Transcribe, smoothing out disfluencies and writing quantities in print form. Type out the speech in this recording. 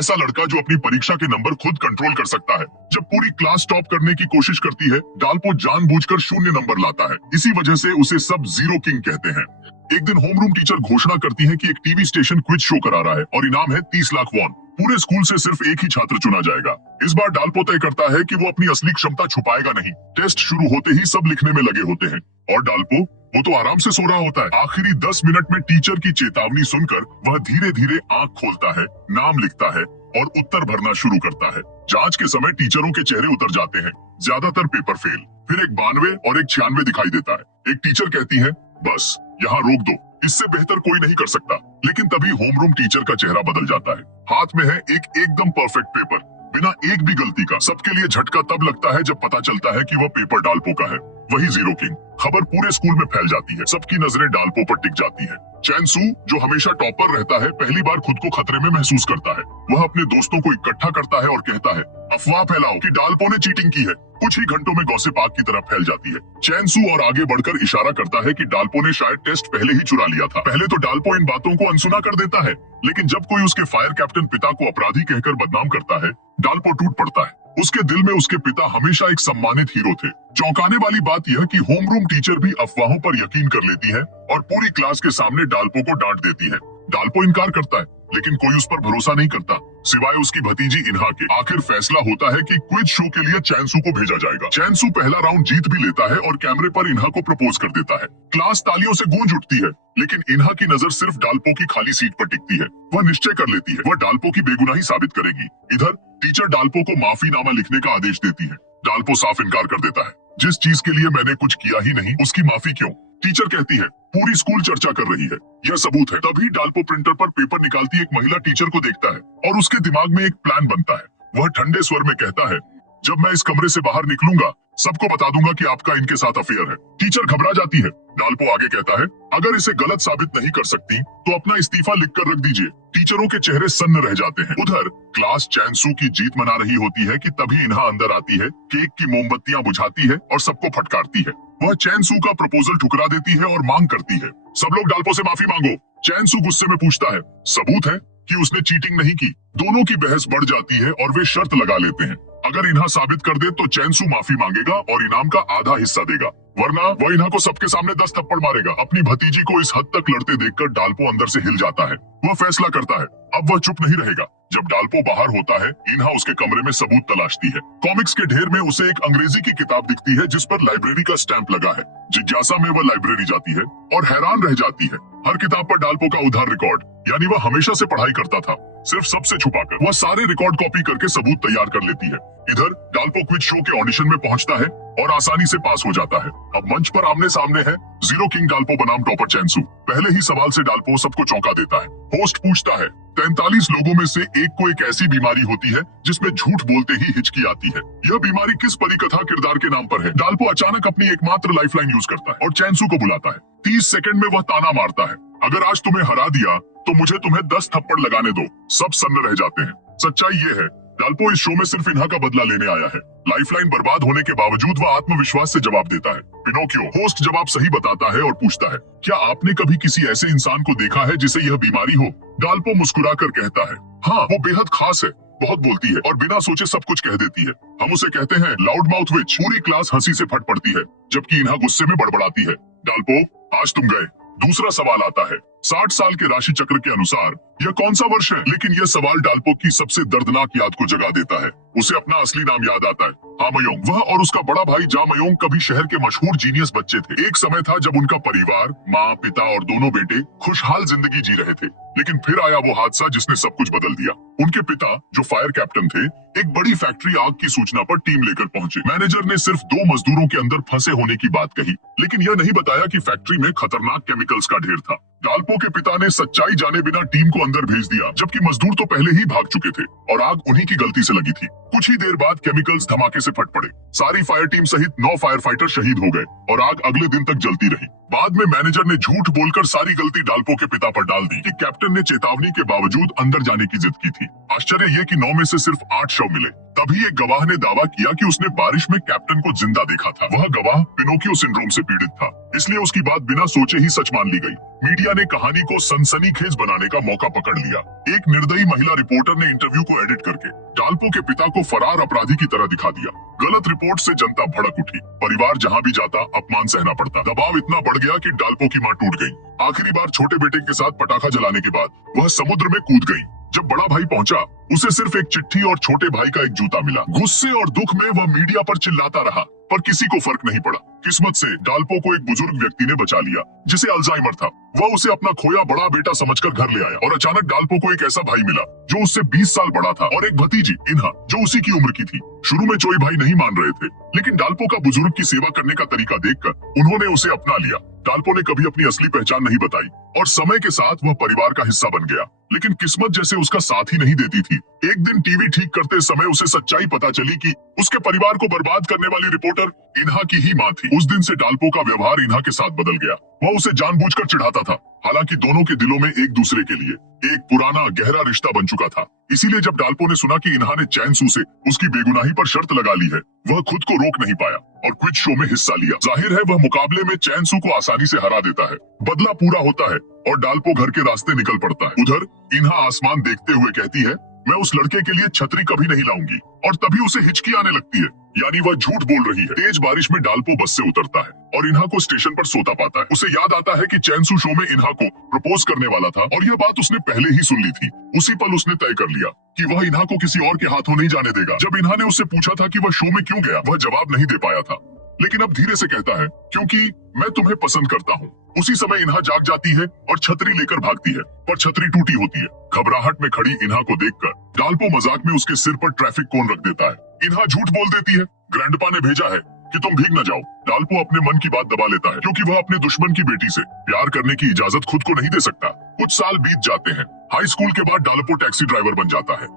ऐसा लड़का जो अपनी परीक्षा के नंबर खुद कंट्रोल कर सकता है। जब पूरी क्लास टॉप करने की कोशिश करती है, डाल्पो जानबूझकर 0 नंबर लाता है। इसी वजह से उसे सब जीरो किंग कहते हैं। एक दिन होमरूम टीचर घोषणा करती है कि एक टीवी स्टेशन क्विज शो करा रहा है और इनाम है 30 लाख वॉन। पूरे स्कूल से सिर्फ एक ही छात्र चुना जाएगा। इस बार डाल्पो तय करता है कि वो अपनी असली क्षमता छुपाएगा नहीं। टेस्ट शुरू होते ही सब लिखने में लगे होते हैं और डाल्पो वो तो आराम से सो रहा होता है। आखिरी 10 मिनट में टीचर की चेतावनी सुनकर वह धीरे धीरे आंख खोलता है, नाम लिखता है और उत्तर भरना शुरू करता है। जांच के समय टीचरों के चेहरे उतर जाते हैं, ज्यादातर पेपर फेल। फिर एक 92 और एक 96 दिखाई देता है। एक टीचर कहती है, बस यहाँ रोक दो, इससे बेहतर कोई नहीं कर सकता। लेकिन तभी होमरूम टीचर का चेहरा बदल जाता है। हाथ में है एक एकदम परफेक्ट पेपर, बिना एक भी गलती का। सबके लिए झटका तब लगता है जब पता चलता है कि वह पेपर डाल्पो का है, वही जीरो किंग। खबर पूरे स्कूल में फैल जाती है, सबकी नजरें डाल्पो पर टिक जाती है। चैन सू, जो हमेशा टॉपर रहता है, पहली बार खुद को खतरे में महसूस करता है। वह अपने दोस्तों को इकट्ठा करता है और कहता है, अफवाह फैलाओ कि डाल्पो ने चीटिंग की है। कुछ ही घंटों में गॉसिप आग की तरह फैल जाती है। चैन सू और आगे बढ़कर इशारा करता है कि डाल्पो ने शायद टेस्ट पहले ही चुरा लिया था। पहले तो डाल्पो इन बातों को अनसुना कर देता है, लेकिन जब कोई उसके फायर कैप्टन पिता को अपराधी कहकर बदनाम करता है, डाल्पो टूट पड़ता है। उसके दिल में उसके पिता हमेशा एक सम्मानित हीरो थे। चौंकाने वाली बात यह कि होमरूम टीचर भी अफवाहों पर यकीन कर लेती है और पूरी क्लास के सामने डाल्पो को डांट देती है। डाल्पो इनकार करता है, लेकिन कोई उस पर भरोसा नहीं करता, सिवाय उसकी भतीजी इन्हा के। आखिर फैसला होता है कि क्विज शो के लिए चैन सू को भेजा जाएगा। चैन सू पहला राउंड जीत भी लेता है और कैमरे पर इन्हा को प्रपोज कर देता है। क्लास तालियों से गूंज उठती है, लेकिन इन्हा की नजर सिर्फ डाल्पो की खाली सीट पर टिकती है। वह निश्चय कर लेती है, वह डाल्पो की बेगुनाही साबित करेगी। इधर टीचर डाल्पो को माफीनामा लिखने का आदेश देती है। डाल्पो साफ इनकार कर देता है, जिस चीज के लिए मैंने कुछ किया ही नहीं, उसकी माफी क्यों? टीचर कहती है, पूरी स्कूल चर्चा कर रही है, यह सबूत है। तभी डाल्पो प्रिंटर पर पेपर निकालती एक महिला टीचर को देखता है और उसके दिमाग में एक प्लान बनता है। वह ठंडे स्वर में कहता है, जब मैं इस कमरे से बाहर निकलूंगा, सबको बता दूंगा कि आपका इनके साथ अफेयर है। टीचर घबरा जाती है। डाल्पो आगे कहता है, अगर इसे गलत साबित नहीं कर सकती तो अपना इस्तीफा लिखकर रख दीजिए। टीचरों के चेहरे सन्न रह जाते हैं। उधर क्लास चैन सू की जीत मना रही होती है कि तभी इन्हा अंदर आती है, केक की मोमबत्तियां बुझाती है और सबको फटकारती है। वह चैन सू का प्रपोजल ठुकरा देती है और मांग करती है, सब लोग डाल्पो से माफी मांगो। चैन सू गुस्से में पूछता है, सबूत है कि उसने चीटिंग नहीं की। दोनों की बहस बढ़ जाती है और वे शर्त लगा लेते हैं, अगर इन्हा साबित कर दे तो चैन सू माफी मांगेगा और इनाम का आधा हिस्सा देगा, वरना वह इन्हा को सबके सामने 10 थप्पड़ मारेगा। अपनी भतीजी को इस हद तक लड़ते देखकर डाल्पो अंदर से हिल जाता है। वह फैसला करता है, अब वह चुप नहीं रहेगा। जब डाल्पो बाहर होता है, इन्हा उसके कमरे में सबूत तलाशती है। कॉमिक्स के ढेर में उसे एक अंग्रेजी की किताब दिखती है जिस पर लाइब्रेरी का स्टैंप लगा है। जिज्ञासा में वह लाइब्रेरी जाती है और हैरान रह जाती है। हर किताब पर डाल्पो का उधार रिकॉर्ड, यानी वह हमेशा से पढ़ाई करता था, सिर्फ सबसे छुपाकर। वह सारे रिकॉर्ड कॉपी करके सबूत तैयार कर लेती है। इधर डाल्पो क्विज शो के ऑडिशन में पहुंचता है और आसानी से पास हो जाता है। अब मंच पर आमने सामने है जीरो किंग डाल्पो बनाम टॉपर चैन सू। पहले ही सवाल से डाल्पो सबको चौंका देता है। होस्ट पूछता है, 43 लोगों में से एक को एक ऐसी बीमारी होती है जिसमें झूठ बोलते ही हिचकी आती है। यह बीमारी किस परिकथा किरदार के नाम पर है? डाल्पो अचानक अपनी एकमात्र लाइफलाइन यूज करता है और चैन सू को बुलाता है। 30 सेकंड में वह ताना मारता है, अगर आज तुम्हें हरा दिया तो मुझे तुम्हें 10 थप्पड़ लगाने दो। सब सन्न रह जाते हैं। सच्चाई ये है, डाल्पो इस शो में सिर्फ इन्हा का बदला लेने आया है। लाइफलाइन बर्बाद होने के बावजूद वह आत्मविश्वास से जवाब देता है। पिनोकियो। होस्ट जवाब सही बताता है और पूछता है, क्या आपने कभी किसी ऐसे इंसान को देखा है जिसे यह बीमारी हो? डाल्पो मुस्कुराकर कहता है, हाँ, वो बेहद खास है, बहुत बोलती है और बिना सोचे सब कुछ कह देती है। हम उसे कहते हैं लाउड माउथ विच। पूरी क्लास हंसी से फट पड़ती है, जबकि इन्हा गुस्से में बड़बड़ाती है, डाल्पो आज तुम गए। दूसरा सवाल आता है, 60 साल के राशि चक्र के अनुसार यह कौन सा वर्ष है? लेकिन यह सवाल डाल्पो की सबसे दर्दनाक याद को जगा देता है। उसे अपना असली नाम याद आता है, हामयोंग। वह और उसका बड़ा भाई जामयोंग कभी शहर के मशहूर जीनियस बच्चे थे। एक समय था जब उनका परिवार, माँ, पिता और दोनों बेटे खुशहाल जिंदगी जी रहे थे। लेकिन फिर आया वो हादसा जिसने सब कुछ बदल दिया। उनके पिता, जो फायर कैप्टन थे, एक बड़ी फैक्ट्री आग की सूचना पर टीम लेकर पहुंचे। मैनेजर ने सिर्फ 2 मजदूरों के अंदर फंसे होने की बात कही, लेकिन यह नहीं बताया कि फैक्ट्री में खतरनाक केमिकल्स का ढेर था। डाल्पो के पिता ने सच्चाई जाने बिना टीम को अंदर भेज दिया, जबकि मजदूर तो पहले ही भाग चुके थे और आग उन्हीं की गलती से लगी थी। कुछ ही देर बाद केमिकल्स धमाके से फट पड़े। सारी फायर टीम सहित 9 फायर फाइटर शहीद हो गए और आग अगले दिन तक जलती रही। बाद में मैनेजर ने झूठ बोलकर सारी गलती डाल्पो के पिता पर डाल दी कि कैप्टन ने चेतावनी के बावजूद अंदर जाने की जिद की थी। आश्चर्य यह कि 9 में से सिर्फ 8 शव मिले। तभी एक गवाह ने दावा किया कि उसने बारिश में कैप्टन को जिंदा देखा था। वह गवाह पिनोकियो सिंड्रोम से पीड़ित था, इसलिए उसकी बात बिना सोचे ही सच मान ली गई। मीडिया ने कहानी को सनसनीखेज बनाने का मौका पकड़ लिया। एक निर्दयी महिला रिपोर्टर ने इंटरव्यू को एडिट करके डाल्पो के पिता को फरार अपराधी की तरह दिखा दिया। गलत रिपोर्ट से जनता भड़क उठी। परिवार जहां भी जाता अपमान सहना पड़ता। दबाव इतना बढ़ गया कि डाल्पो की मां टूट गई। आखिरी बार छोटे बेटे के साथ पटाखा जलाने के बाद वह समुद्र में कूद गई। जब बड़ा भाई पहुंचा, उसे सिर्फ एक चिट्ठी और छोटे भाई का एक जूता मिला। गुस्से और दुख में वह मीडिया पर चिल्लाता रहा, पर किसी को फर्क नहीं पड़ा। किस्मत से डाल्पो को एक बुजुर्ग व्यक्ति ने बचा लिया, जिसे अल्जाइमर था। वह उसे अपना खोया बड़ा बेटा समझकर घर ले आया और अचानक डाल्पो को एक ऐसा भाई मिला जो उससे 20 साल बड़ा था और एक भतीजी इन्हा जो उसी की उम्र की थी। शुरू में चोई भाई नहीं मान रहे थे, लेकिन डाल्पो का बुजुर्ग की सेवा करने का तरीका देखकर उन्होंने उसे अपना लिया। डाल्पो ने कभी अपनी असली पहचान नहीं बताई और समय के साथ वह परिवार का हिस्सा बन गया, लेकिन किस्मत जैसे उसका साथ ही नहीं देती थी। एक दिन टीवी ठीक करते समय उसे सच्चाई पता चली कि उसके परिवार को बर्बाद करने वाली रिपोर्टर इन्हा की ही मां थी। उस दिन से डाल्पो का व्यवहार इन्हा के साथ बदल गया। वह उसे जानबूझकर चिढ़ाता था, हालांकि दोनों के दिलों में एक दूसरे के लिए एक पुराना गहरा रिश्ता बन चुका था। इसीलिए जब डाल्पो ने सुना कि इन्हा ने चैनसू से उसकी बेगुनाही पर शर्त लगा ली है, वह खुद को रोक नहीं पाया और क्विज शो में हिस्सा लिया। जाहिर है वह मुकाबले में चैनसू को आसानी से हरा देता है। बदला पूरा होता है और डाल्पो घर के रास्ते निकल पड़ता है। उधर इन्हा आसमान देखते हुए कहती है, मैं उस लड़के के लिए छतरी कभी नहीं लाऊंगी, और तभी उसे हिचकी आने लगती है, यानी वह झूठ बोल रही है। तेज बारिश में डाल्पो बस से उतरता है और इन्हा को स्टेशन पर सोता पाता है। उसे याद आता है कि चैनसू शो में इन्हा को प्रपोज करने वाला था और यह बात उसने पहले ही सुन ली थी। उसी पल उसने तय कर लिया कि वह इन्हा को किसी और के हाथों नहीं जाने देगा। जब इन्हा ने उससे पूछा था कि वह शो में क्यों गया, वह जवाब नहीं दे पाया था, लेकिन अब धीरे से कहता है, क्योंकि मैं तुम्हें पसंद करता हूँ। उसी समय इन्हा जाग जाती है और छतरी लेकर भागती है, पर छतरी टूटी होती है। घबराहट में खड़ी इन्हा को देखकर डाल्पो मजाक में उसके सिर पर ट्रैफिक कोन रख देता है। इन्हा झूठ बोल देती है, ग्रैंडपा ने भेजा है कि तुम भीग न जाओ। डाल्पो अपने मन की बात दबा लेता है, क्योंकि वह अपने दुश्मन की बेटी से प्यार करने की इजाजत खुद को नहीं दे सकता। कुछ साल बीत जाते हैं। हाई स्कूल के बाद डाल्पो टैक्सी ड्राइवर बन जाता है।